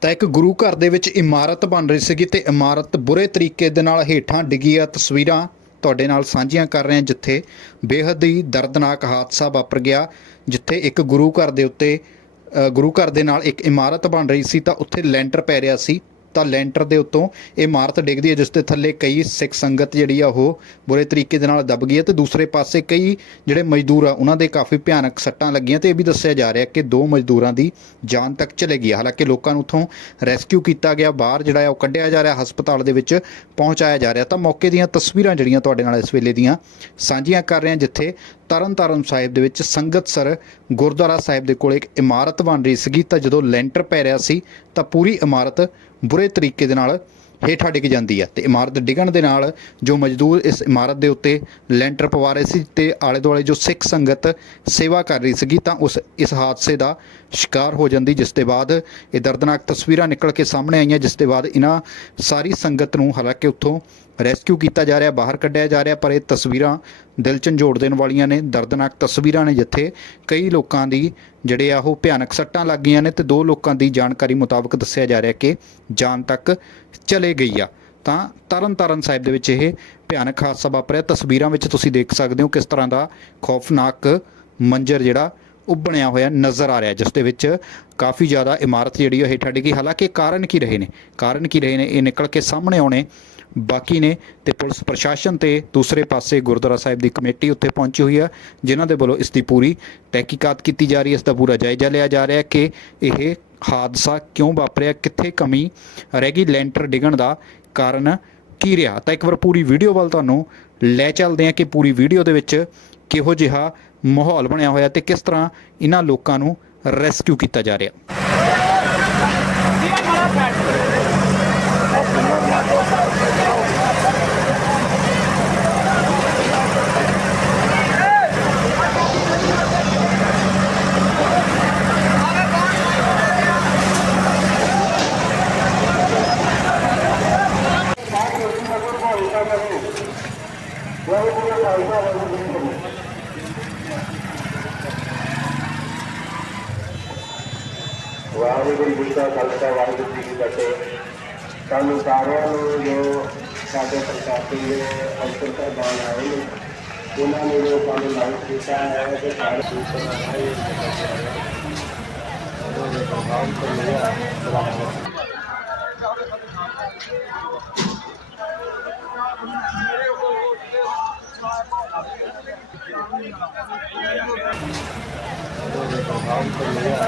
ਤਾਂ ਇੱਕ ਗੁਰੂ ਘਰ ਦੇ ਵਿੱਚ ਇਮਾਰਤ ਬਣ ਰਹੀ ਸੀਗੀ ਤੇ ਇਮਾਰਤ ਬੁਰੇ ਤਰੀਕੇ ਦੇ ਨਾਲ ਹੇਠਾਂ ਡਿੱਗੀ ਆ। ਤਸਵੀਰਾਂ ਤੁਹਾਡੇ ਨਾਲ ਸਾਂਝੀਆਂ ਕਰ ਰਹੇ ਹਾਂ, ਜਿੱਥੇ ਬੇਹੱਦ ਹੀ ਦਰਦਨਾਕ ਹਾਦਸਾ ਵਾਪਰ ਗਿਆ, ਜਿੱਥੇ ਇੱਕ ਗੁਰੂ ਘਰ ਦੇ ਉੱਤੇ ਗੁਰੂ ਘਰ ਦੇ ਨਾਲ ਇੱਕ ਇਮਾਰਤ ਬਣ ਰਹੀ ਸੀ ਤਾਂ ਉੱਥੇ ਲੈਂਟਰ ਪੈ ਰਿਹਾ ਸੀ। ਤਾਂ ਲੈਂਟਰ ਦੇ ਉੱਤੋਂ ਇਮਾਰਤ ਡਿੱਗਦੀ ਹੈ, ਜਿਸ ਦੇ ਥੱਲੇ ਕਈ ਸਿੱਖ ਸੰਗਤ ਜਿਹੜੀ ਆ ਉਹ ਬੁਰੇ ਤਰੀਕੇ ਦੇ ਨਾਲ ਦਬ ਗਈ ਹੈ ਤੇ ਦੂਸਰੇ ਪਾਸੇ ਕਈ ਜਿਹੜੇ ਮਜ਼ਦੂਰ ਆ, ਉਹਨਾਂ ਦੇ ਕਾਫੀ ਭਿਆਨਕ ਸੱਟਾਂ ਲੱਗੀਆਂ ਤੇ ਇਹ ਵੀ ਦੱਸਿਆ ਜਾ ਰਿਹਾ ਕਿ ਦੋ ਮਜ਼ਦੂਰਾਂ ਦੀ ਜਾਨ ਤੱਕ ਚਲੇ ਗਈ ਹਾਲਾਂਕਿ ਲੋਕਾਂ ਨੂੰ ਉੱਥੋਂ ਰੈਸਕਿਊ ਕੀਤਾ ਗਿਆ, ਬਾਹਰ ਜਿਹੜਾ ਆ ਉਹ ਕੱਢਿਆ ਜਾ ਰਿਹਾ, ਹਸਪਤਾਲ ਦੇ ਵਿੱਚ ਪਹੁੰਚਾਇਆ ਜਾ ਰਿਹਾ। ਤਾਂ ਮੌਕੇ ਦੀਆਂ ਤਸਵੀਰਾਂ ਜਿਹੜੀਆਂ ਤੁਹਾਡੇ ਨਾਲ ਇਸ ਵੇਲੇ ਦੀਆਂ ਸਾਂਝੀਆਂ ਕਰ ਰਹੇ ਹਾਂ, ਜਿੱਥੇ ਤਰਨਤਾਰਨ ਸਾਹਿਬ ਦੇ ਵਿੱਚ ਸੰਗਤਸਰ ਗੁਰਦੁਆਰਾ ਸਾਹਿਬ ਦੇ ਕੋਲ ਇੱਕ ਇਮਾਰਤ ਬਣ ਰਹੀ ਸੀਗੀ ਤਾਂ ਜਦੋਂ ਲੈਂਟਰ ਪੈ ਰਿਹਾ ਸੀ ਤਾਂ ਪੂਰੀ ਇਮਾਰਤ ਬੁਰੇ ਤਰੀਕੇ ਦੇ ਨਾਲ ਹੇਠਾਂ ਡਿੱਗ ਜਾਂਦੀ ਹੈ ਤੇ ਇਮਾਰਤ ਡਿੱਗਣ ਦੇ ਨਾਲ ਜੋ ਮਜ਼ਦੂਰ ਇਸ ਇਮਾਰਤ ਦੇ ਉੱਤੇ ਲੈਂਟਰ ਪਵਾ ਰਹੇ ਸੀ ਤੇ ਆਲੇ ਦੁਆਲੇ ਜੋ ਸਿੱਖ ਸੰਗਤ ਸੇਵਾ ਕਰ ਰਹੀ ਸੀਗੀ ਤਾਂ ਉਸ ਇਸ ਹਾਦਸੇ ਦਾ ਸ਼ਿਕਾਰ ਹੋ ਜਾਂਦੀ, ਜਿਸ ਦੇ ਬਾਅਦ ਇਹ ਦਰਦਨਾਕ ਤਸਵੀਰਾਂ ਨਿਕਲ ਕੇ ਸਾਹਮਣੇ ਆਈਆਂ, ਜਿਸ ਦੇ ਬਾਅਦ ਇਹਨਾਂ ਸਾਰੀ ਸੰਗਤ ਨੂੰ ਹਾਲਾਂਕਿ ਉੱਥੋਂ ਰੈਸਕਿਊ ਕੀਤਾ ਜਾ ਰਿਹਾ, ਬਾਹਰ ਕੱਢਿਆ ਜਾ ਰਿਹਾ, ਪਰ ਇਹ ਤਸਵੀਰਾਂ ਦਿਲ ਝੰਜੋੜ ਦੇਣ ਵਾਲੀਆਂ ਨੇ, ਦਰਦਨਾਕ ਤਸਵੀਰਾਂ ਨੇ ਜਿੱਥੇ ਕਈ ਲੋਕਾਂ ਦੀ ਜਿਹੜੇ ਆ ਉਹ ਭਿਆਨਕ ਸੱਟਾਂ ਲੱਗ ਗਈਆਂ ਨੇ ਤੇ ਦੋ ਲੋਕਾਂ ਦੀ ਜਾਣਕਾਰੀ ਮੁਤਾਬਕ ਦੱਸਿਆ ਜਾ ਰਿਹਾ ਕਿ ਜਾਨ ਤੱਕ ਚਲੇ ਗਈ ਆ। ਤਾਂ ਤਰਨ ਤਾਰਨ ਸਾਹਿਬ ਦੇ ਵਿੱਚ ਇਹ ਭਿਆਨਕ ਹਾਦਸਾ ਵਾਪਰਿਆ। ਤਸਵੀਰਾਂ ਵਿੱਚ ਤੁਸੀਂ ਦੇਖ ਸਕਦੇ ਹੋ ਕਿਸ ਤਰ੍ਹਾਂ ਦਾ ਖੌਫਨਾਕ ਮੰਜ਼ਰ ਜਿਹੜਾ ਉਹ ਬਣਿਆ ਹੋਇਆ ਨਜ਼ਰ ਆ ਰਿਹਾ ਜਿਸ ਦੇ ਵਿੱਚ ਕਾਫੀ ਜ਼ਿਆਦਾ ਇਮਾਰਤ ਜਿਹੜੀ ਉਹ ਹੇਠਾਂ ਡਿੱਗੀ। ਹਾਲਾਂਕਿ ਕਾਰਨ ਕੀ ਰਹੇ ਨੇ? ਕਾਰਨ ਕੀ ਰਹੇ ਨੇ? ਇਹ ਨਿਕਲ ਕੇ ਸਾਹਮਣੇ ਆਉਣੇ ਬਾਕੀ ਨੇ ਤੇ ਪੁਲਿਸ ਪ੍ਰਸ਼ਾਸਨ ਤੇ ਦੂਸਰੇ ਪਾਸੇ ਗੁਰਦੁਆਰਾ ਸਾਹਿਬ ਦੀ ਕਮੇਟੀ ਉੱਥੇ ਪਹੁੰਚੀ ਹੋਈ ਆ ਜਿਨ੍ਹਾਂ ਦੇ ਵੱਲੋਂ ਇਸ ਦੀ ਪੂਰੀ ਤਹਿਕੀਕਾਤ ਕੀਤੀ ਜਾ ਰਹੀ ਹੈ। ਇਸ ਦਾ ਪੂਰਾ ਜਾਇਜ਼ਾ ਲਿਆ ਜਾ ਰਿਹਾ ਕਿ ਇਹ ਹਾਦਸਾ ਕਿਉਂ ਵਾਪਰਿਆ, ਕਿੱਥੇ ਕਮੀ ਰਹਿ ਗਈ, ਲੈਂਟਰ ਡਿੱਗਣ ਦਾ ਕਾਰਨ ਕੀ ਰਿਹਾ? ਤਾਂ ਇੱਕ ਵਾਰ ਪੂਰੀ ਵੀਡੀਓ ਵੱਲ ਤੁਹਾਨੂੰ ਲੈ ਚੱਲਦੇ ਹਾਂ ਕਿ ਪੂਰੀ ਵੀਡੀਓ ਦੇ ਵਿੱਚ ਕਿਹੋ ਜਿਹਾ ਮਾਹੌਲ ਬਣਿਆ ਹੋਇਆ ਤੇ ਕਿਸ ਤਰ੍ਹਾਂ ਇਹਨਾਂ ਲੋਕਾਂ ਨੂੰ ਰੈਸਕਿਊ ਕੀਤਾ ਜਾ ਰਿਹਾ। ਵਾਹਿਗੁਰੂ ਜੀ ਕਾ ਖਾਲਸਾ, ਵਾਹਿਗੁਰੂ ਜੀ ਕੀ ਫਤਿਹ। ਸਾਨੂੰ ਸਾਰਿਆਂ ਨੂੰ ਜੋ ਸਾਡੇ ਪ੍ਰਸ਼ਾਸਨ ਦੇ ਅਫਸਰ ਸਾਹਿਬਾਨ ਆਏ ਨੇ, ਉਹਨਾਂ ਨੇ ਜੋ ਸਾਨੂੰ ਲਾਈਟ ਕੀਤਾ ਹੈ ਕਿ ਸਾਰੇ ਦੂਸਰਾ ਹੈ ਉਹਦੇ ਪ੍ਰਭਾਵ ਤੋਂ ਲਿਆ ਉਹਦੇ ਪ੍ਰਭਾਵ ਤੋਂ ਲਿਆ